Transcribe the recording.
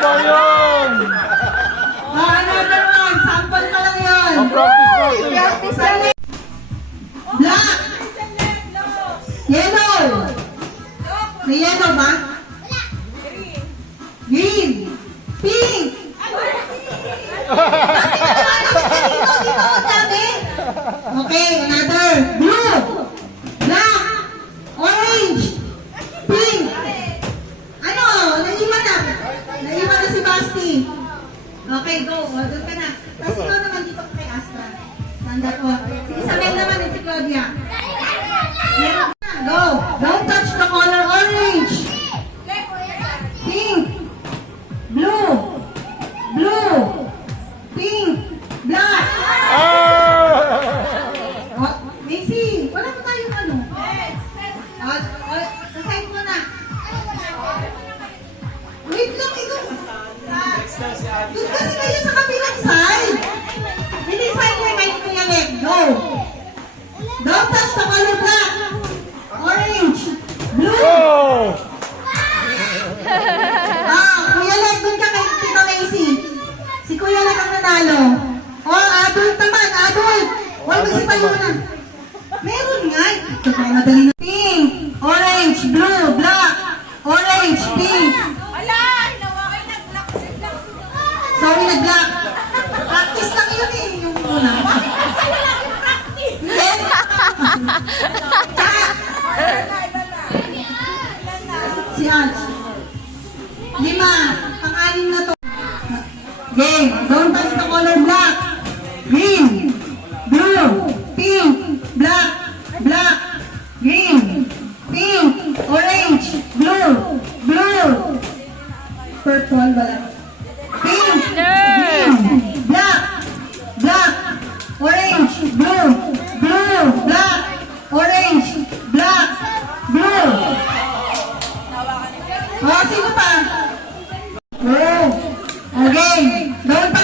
ba yun? Another one. Sample pa lang yun. Practice natin. Black. Yellow. May yellow ba? Green. Pink. Okay, another. Blue. Black. Orange. Pink. Ano? Naiwan na. Naiwan na si Basti. Okay, go. O, doon ka na. Tapos ikaw naman dito kay Astra. Tanda ko. Si Isabel naman at si Claudia. Meron na. Go. Don't touch the color orange. Pink. Blue. Blue. Pink. Black. Oh, Macy, wala pa tayong ano? Kasayang mo na. Wait lang, ikaw. Doon kasi kayo sa kabilang side. Hindi side yung mic ko yung leg. Go. Don't touch the color black. Orange. Blue. Kuya Leg, doon ka kay Tito Macy. Si Kuya Leg ang nanalo. Oh, adult naman, adult. Huwag magsipayo na. Meron nga. Ito pa, madali na. Pink, orange, blue, black, orange, pink. Sorry, nag-black. Practice lang yun eh. Yung muna. Hindi. Si Ange. 5. Pang-anim na to. Game. Don't touch the color black. Green. Blue. Pink. Black. Black. Green. Pink. Orange. Blue. Blue. Purple. Wala. Pink. Green. Black. Black. Orange. Blue. Blue. Black. Orange. Black. Blue. Oh, sino pa? Oh. Okay. Don't